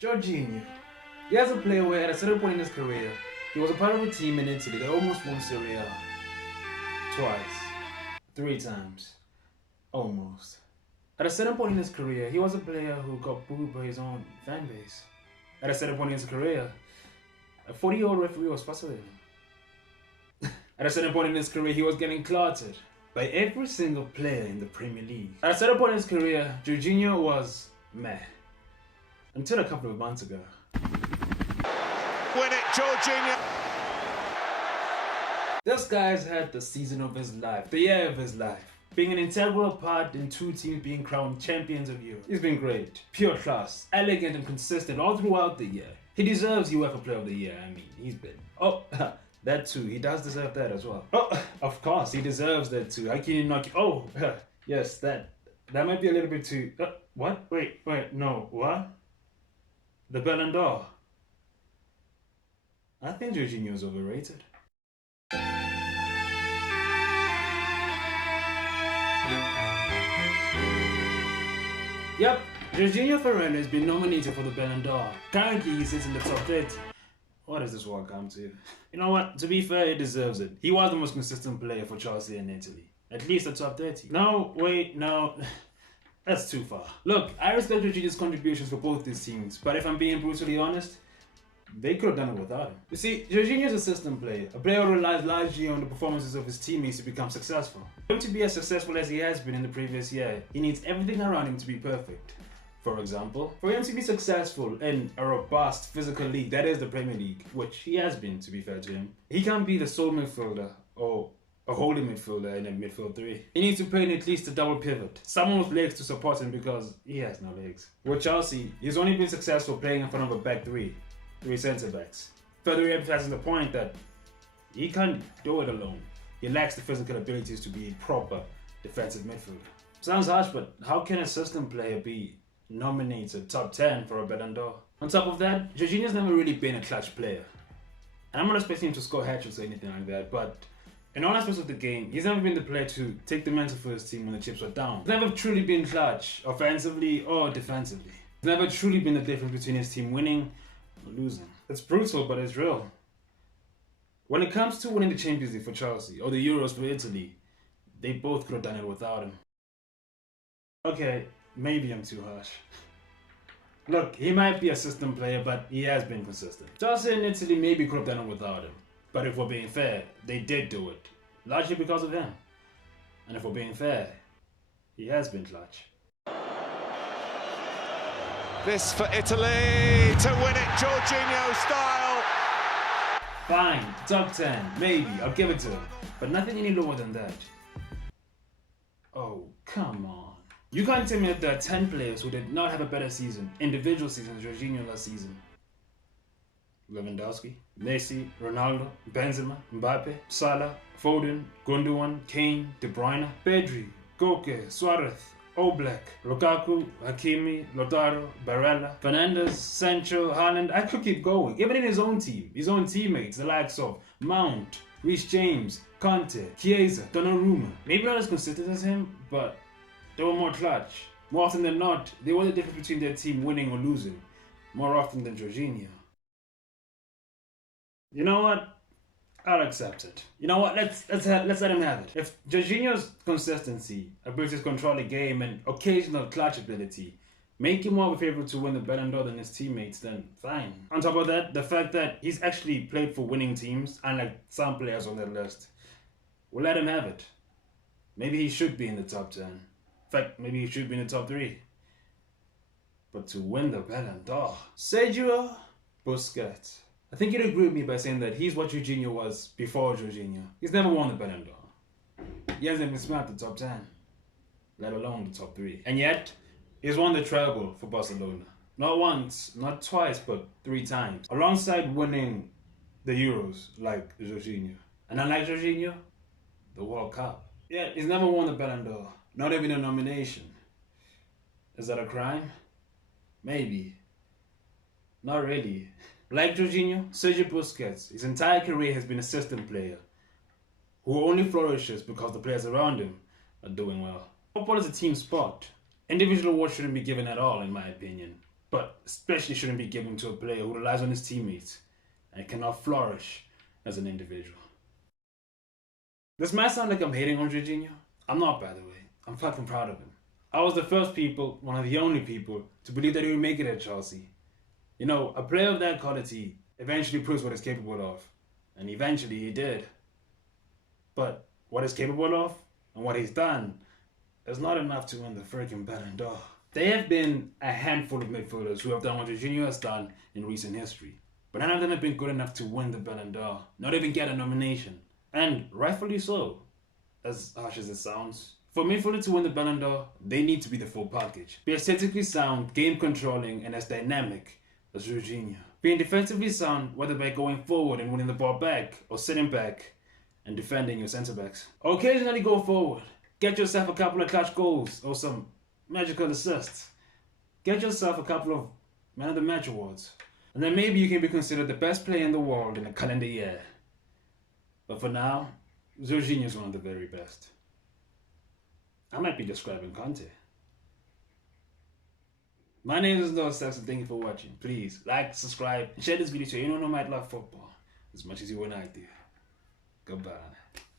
Jorginho. He has a player where at a certain point in his career, he was a part of a team in Italy that almost won Serie A. Twice. 3 times. Almost. At a certain point in his career, he was a player who got booed by his own fan base. At a certain point in his career, a 40-year-old referee was faster than him. At a certain point in his career, he was getting clattered by every single player in the Premier League. At a certain point in his career, Jorginho was meh. Until a couple of months ago. Win it, Jorginho! This guy's had the season of his life, the year of his life. Being an integral part in 2 teams being crowned champions of Europe. He's been great, pure class, elegant and consistent all throughout the year. He deserves UEFA Player of the Year, I mean, he's been. Oh, that too, he does deserve that as well. Oh, of course, he deserves that too. How can you not? Oh, yes, that might be a little bit too. What? Wait, no, what? The Ballon d'Or. I think Jorginho is overrated. Yep, Jorginho Overrated has been nominated for the Ballon d'Or. Currently, he sits in the top 30. What does this all come to? You know what? To be fair, he deserves it. He was the most consistent player for Chelsea and Italy. At least the top 30. No, wait, no. That's too far. Look, I respect Jorginho's contributions for both these teams, but if I'm being brutally honest, they could have done it without him. You see, Jorginho is a system player, a player who relies largely on the performances of his teammates to become successful. For him to be as successful as he has been in the previous year, he needs everything around him to be perfect. For example, for him to be successful in a robust physical league that is the Premier League, which he has been, to be fair to him, he can't be the sole midfielder or a holding midfielder in a midfield 3. He needs to play in at least a double pivot, someone with legs to support him because he has no legs. With Chelsea, he's only been successful playing in front of a back 3 centre-backs. Further emphasizing the point that he can't do it alone. He lacks the physical abilities to be a proper defensive midfielder. Sounds harsh, but how can a system player be nominated top 10 for a Ballon d'Or? On top of that, Jorginho's never really been a clutch player. And I'm not expecting him to score hat-tricks or anything like that, but in all aspects of the game, he's never been the player to take the mantle for his team when the chips were down. He's never truly been clutch, offensively or defensively. He's never truly been the difference between his team winning or losing. It's brutal, but it's real. When it comes to winning the Champions League for Chelsea or the Euros for Italy, they both could have done it without him. Okay, maybe I'm too harsh. Look, he might be a system player, but he has been consistent. Chelsea and Italy maybe could have done it without him. But if we're being fair, they did do it. Largely because of him. And if we're being fair, he has been clutch. This for Italy to win it, Jorginho style. Fine, top 10, maybe, I'll give it to him. But nothing any lower than that. Oh, come on. You can't tell me that there are 10 players who did not have a better season, individual season, than Jorginho last season. Lewandowski, Messi, Ronaldo, Benzema, Mbappe, Salah, Foden, Gundogan, Kane, De Bruyne, Pedri, Koke, Suarez, Oblak, Lukaku, Hakimi, Lautaro, Barella, Fernandes, Sancho, Haaland. I could keep going. Even in his own team, his own teammates, the likes of Mount, Reece James, Conte, Chiesa, Donnarumma. Maybe not as consistent as him, but they were more clutch. More often than not, they were the difference between their team winning or losing. More often than Jorginho. You know what? I'll accept it. You know what? Let's let him have it. If Jorginho's consistency, ability to control the game, and occasional clutch ability make him more of a favorite to win the Ballon d'Or than his teammates, then fine. On top of that, the fact that he's actually played for winning teams, unlike some players on that list, we'll let him have it. Maybe he should be in the top 10. In fact, maybe he should be in the top 3. But to win the Ballon d'Or, Sergio Busquets. I think you'd agree with me by saying that he's what Jorginho was before Jorginho. He's never won the Ballon d'Or. He hasn't even smacked the top 10, let alone the top 3. And yet, he's won the treble for Barcelona. Not once, not twice, but 3 times. Alongside winning the Euros like Jorginho. And unlike Jorginho, the World Cup. Yeah, he's never won the Ballon d'Or. Not even a nomination. Is that a crime? Maybe. Not really. Like Jorginho, Sergio Busquets, his entire career has been a system player who only flourishes because the players around him are doing well. Football is a team sport. Individual awards shouldn't be given at all, in my opinion. but especially shouldn't be given to a player who relies on his teammates and cannot flourish as an individual. This might sound like I'm hating on Jorginho. I'm not, by the way. I'm fucking proud of him. I was the first people, one of the only people, to believe that he would make it at Chelsea. You know, a player of that quality eventually proves what he's capable of. And eventually he did. But what he's capable of and what he's done is not enough to win the freaking Ballon d'Or. There have been a handful of midfielders who have done what Jorginho has done in recent history. But none of them have been good enough to win the Ballon d'Or, not even get a nomination. And rightfully so, as harsh as it sounds. For midfielder to win the Ballon d'Or, they need to be the full package. Be aesthetically sound, game controlling, and as dynamic as Jorginho. Being defensively sound, whether by going forward and winning the ball back, or sitting back and defending your centre backs. Or occasionally go forward. Get yourself a couple of clutch goals or some magical assists. Get yourself a couple of Man of the Match awards. And then maybe you can be considered the best player in the world in a calendar year. But for now, Jorginho is one of the very best. I might be describing Conte. My name is Noah Steps and thank you for watching. Please like, subscribe, and share this video so anyone who might love football as much as you and I do. Goodbye.